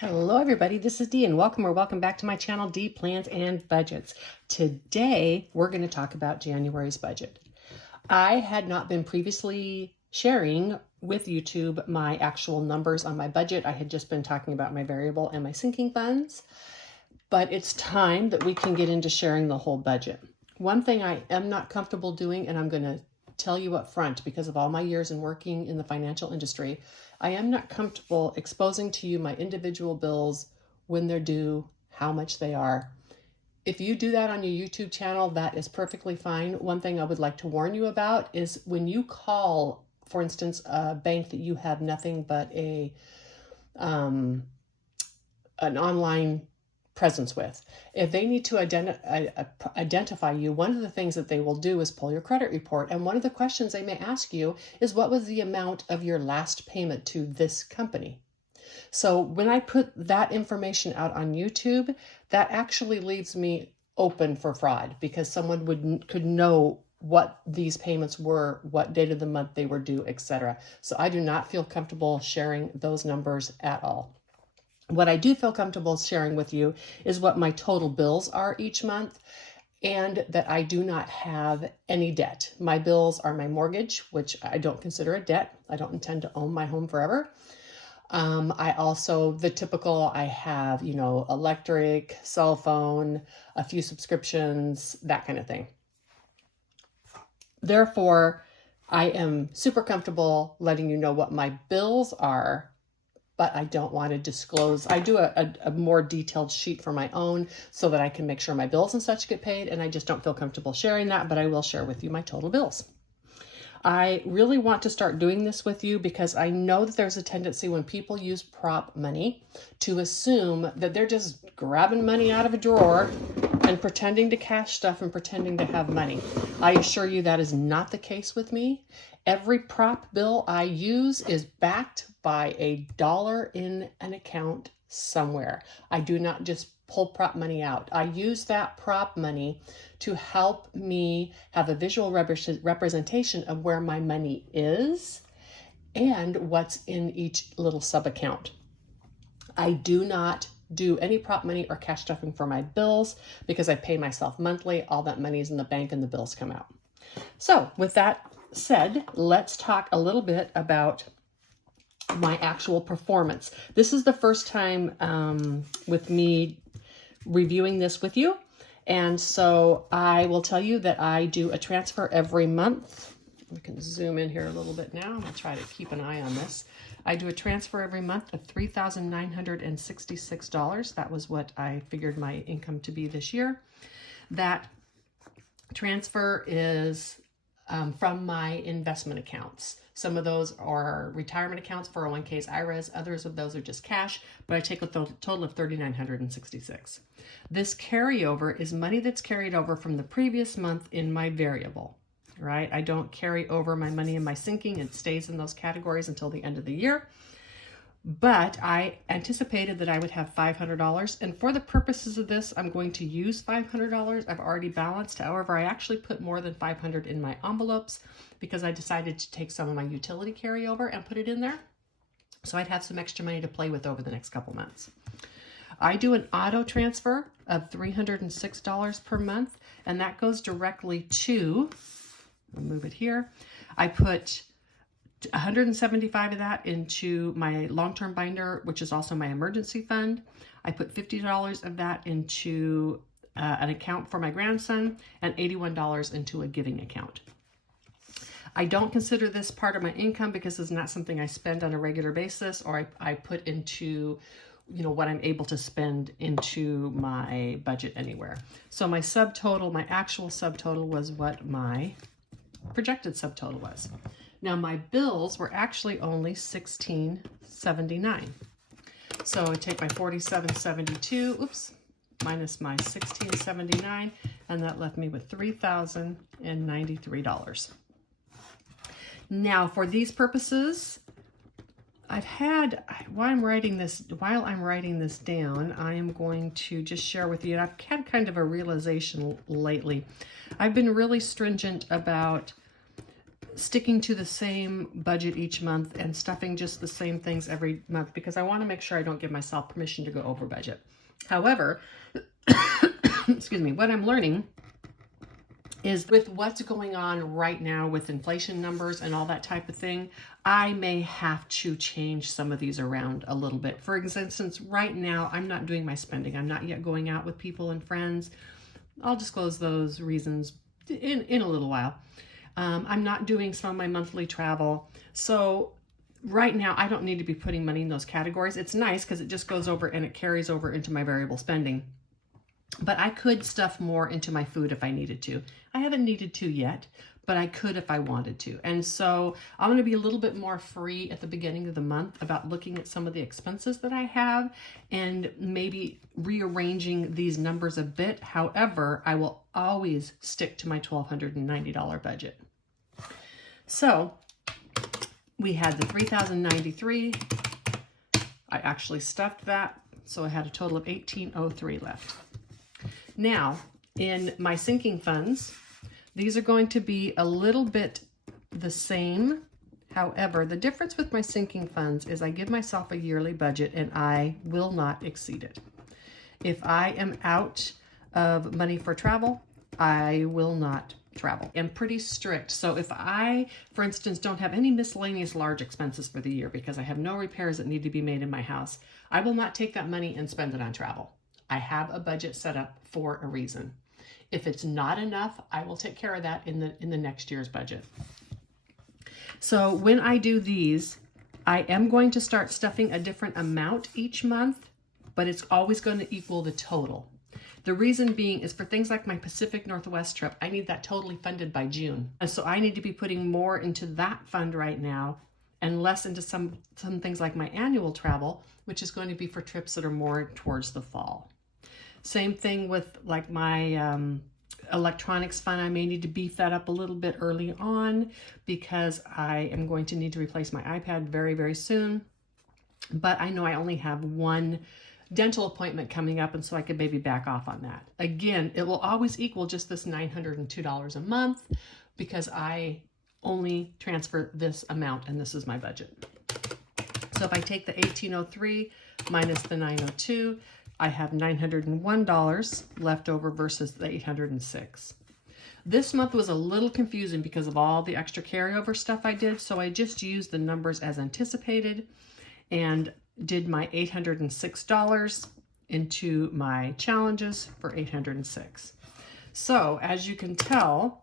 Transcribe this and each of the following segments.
Hello everybody, this is Dee and welcome back to my channel, Dee Plans and Budgets. Today we're going to talk about January's budget. I had not been previously sharing with YouTube my actual numbers on my budget. I had just been talking about my variable and my sinking funds, but it's time that we can get into sharing the whole budget. One thing I am not comfortable doing, and I'm going to tell you up front because of all my years in working in the financial industry, I am not comfortable exposing to you my individual bills, when they're due, how much they are. If you do that on your YouTube channel, that is perfectly fine. One thing I would like to warn you about is when you call, for instance, a bank that you have nothing but an online presence with. If they need to identify you, one of the things that they will do is pull your credit report. And one of the questions they may ask you is, what was the amount of your last payment to this company? So when I put that information out on YouTube, that actually leaves me open for fraud because someone could know what these payments were, what date of the month they were due, etc. So I do not feel comfortable sharing those numbers at all. What I do feel comfortable sharing with you is what my total bills are each month, and that I do not have any debt. My bills are my mortgage, which I don't consider a debt. I don't intend to own my home forever. I also, the typical, I have, electric, cell phone, a few subscriptions, that kind of thing. Therefore, I am super comfortable letting you know what my bills are, but I don't want to disclose. I do a more detailed sheet for my own so that I can make sure my bills and such get paid, and I just don't feel comfortable sharing that, but I will share with you my total bills. I really want to start doing this with you because I know that there's a tendency when people use prop money to assume that they're just grabbing money out of a drawer and pretending to cash stuff and pretending to have money. I assure you that is not the case with me. Every prop bill I use is backed by $1 in an account somewhere. I do not just pull prop money out. I use that prop money to help me have a visual representation of where my money is and what's in each little sub account. I do not do any prop money or cash stuffing for my bills because I pay myself monthly. All that money is in the bank and the bills come out. So with that said, let's talk a little bit about my actual performance. This is the first time with me reviewing this with you. And so I will tell you that I do a transfer every month. We can zoom in here a little bit now. I'm going to try to keep an eye on this. I do a transfer every month of $3,966. That was what I figured my income to be this year. That transfer is from my investment accounts. Some of those are retirement accounts, 401ks, IRAs. Others of those are just cash, but I take a total of $3,966. This carryover is money that's carried over from the previous month in my variable, right? I don't carry over my money in my sinking. It stays in those categories until the end of the year. But I anticipated that I would have $500, and for the purposes of this, I'm going to use $500. I've already balanced. However, I actually put more than $500 in my envelopes because I decided to take some of my utility carryover and put it in there, so I'd have some extra money to play with over the next couple months. I do an auto transfer of $306 per month, and that goes directly to, I'll move it here, I put 175 of that into my long-term binder, which is also my emergency fund. I put $50 of that into an account for my grandson and $81 into a giving account. I don't consider this part of my income because it's not something I spend on a regular basis, or I put into what I'm able to spend into my budget anywhere. So my subtotal, my actual subtotal, was what my projected subtotal was. Now my bills were actually only $16.79. So I take my $47.72, minus my $16.79, and that left me with $3,093. Now for these purposes, while I'm writing this down, I am going to just share with you, and I've had kind of a realization lately. I've been really stringent about sticking to the same budget each month and stuffing just the same things every month because I want to make sure I don't give myself permission to go over budget. However, excuse me, what I'm learning is with what's going on right now with inflation numbers and all that type of thing, I may have to change some of these around a little bit. For instance, right now, I'm not doing my spending. I'm not yet going out with people and friends. I'll disclose those reasons in a little while. I'm not doing some of my monthly travel. So right now, I don't need to be putting money in those categories. It's nice because it just goes over and it carries over into my variable spending. But I could stuff more into my food if I needed to. I haven't needed to yet, but I could if I wanted to. And so I'm going to be a little bit more free at the beginning of the month about looking at some of the expenses that I have and maybe rearranging these numbers a bit. However, I will always stick to my $1,290 budget. So we had the $3,093. I actually stuffed that, so I had a total of $1,803 left. Now, in my sinking funds, these are going to be a little bit the same. However, the difference with my sinking funds is I give myself a yearly budget and I will not exceed it. If I am out of money for travel, I will not travel. I'm pretty strict. So if I, for instance, don't have any miscellaneous large expenses for the year because I have no repairs that need to be made in my house, I will not take that money and spend it on travel. I have a budget set up for a reason. If it's not enough, I will take care of that in the next year's budget. So when I do these, I am going to start stuffing a different amount each month, but it's always going to equal the total. The reason being is for things like my Pacific Northwest trip, I need that totally funded by June. And so I need to be putting more into that fund right now and less into some things like my annual travel, which is going to be for trips that are more towards the fall. Same thing with like my electronics fund. I may need to beef that up a little bit early on because I am going to need to replace my iPad very, very soon. But I know I only have one dental appointment coming up, and so I could maybe back off on that. Again, it will always equal just this $902 a month because I only transfer this amount and this is my budget. So if I take the $1,803 minus the $902, I have $901 left over versus the $806. This month was a little confusing because of all the extra carryover stuff I did, so I just used the numbers as anticipated and did my $806 into my challenges for $806. So as you can tell,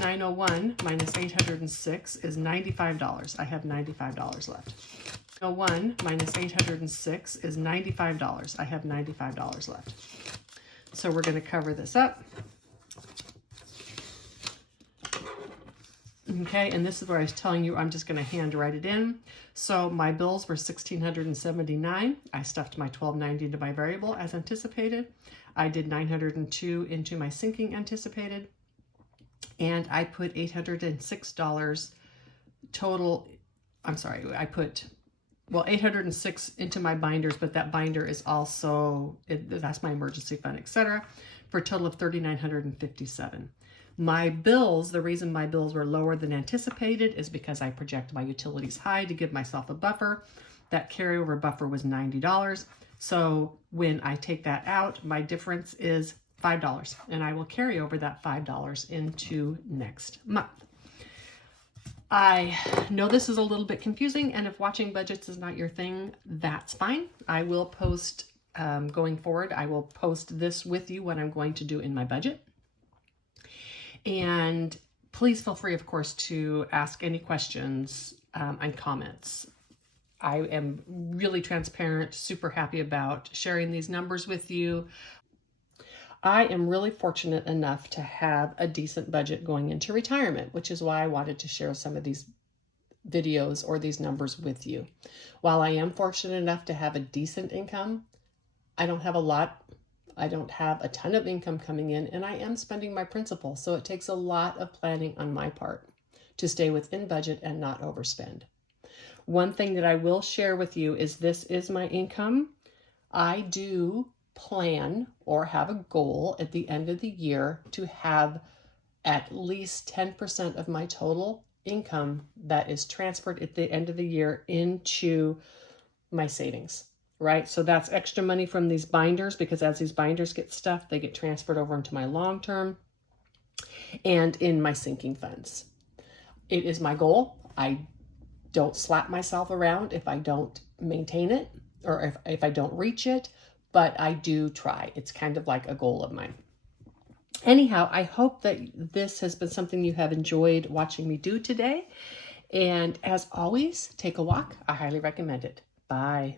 901 minus 806 is $95. I have $95 left. 901 minus 806 is $95. I have $95 left. So we're going to cover this up. Okay, and this is where I was telling you I'm just going to hand write it in. So my bills were $1,679. I stuffed my $1,290 into my variable as anticipated. I did $902 into my sinking anticipated. And I put $806 total. I'm sorry, I put, well, $806 into my binders, but that binder is also, that's my emergency fund, etc., for a total of $3,957. My bills, the reason my bills were lower than anticipated is because I project my utilities high to give myself a buffer. That carryover buffer was $90. So when I take that out, my difference is $5, and I will carry over that $5 into next month. I know this is a little bit confusing, and if watching budgets is not your thing, that's fine. I will post, going forward, I will post this with you, what I'm going to do in my budget. And please feel free, of course, to ask any questions and comments. I am really transparent, super happy about sharing these numbers with you. I am really fortunate enough to have a decent budget going into retirement, which is why I wanted to share some of these videos or these numbers with you. While I am fortunate enough to have a decent income, I don't have a lot. I don't have a ton of income coming in, and I am spending my principal. So it takes a lot of planning on my part to stay within budget and not overspend. One thing that I will share with you is this is my income. I do plan or have a goal at the end of the year to have at least 10% of my total income that is transferred at the end of the year into my savings, right? So that's extra money from these binders, because as these binders get stuffed, they get transferred over into my long-term and in my sinking funds. It is my goal. I don't slap myself around if I don't maintain it or if I don't reach it, but I do try. It's kind of like a goal of mine. Anyhow, I hope that this has been something you have enjoyed watching me do today. And as always, take a walk. I highly recommend it. Bye.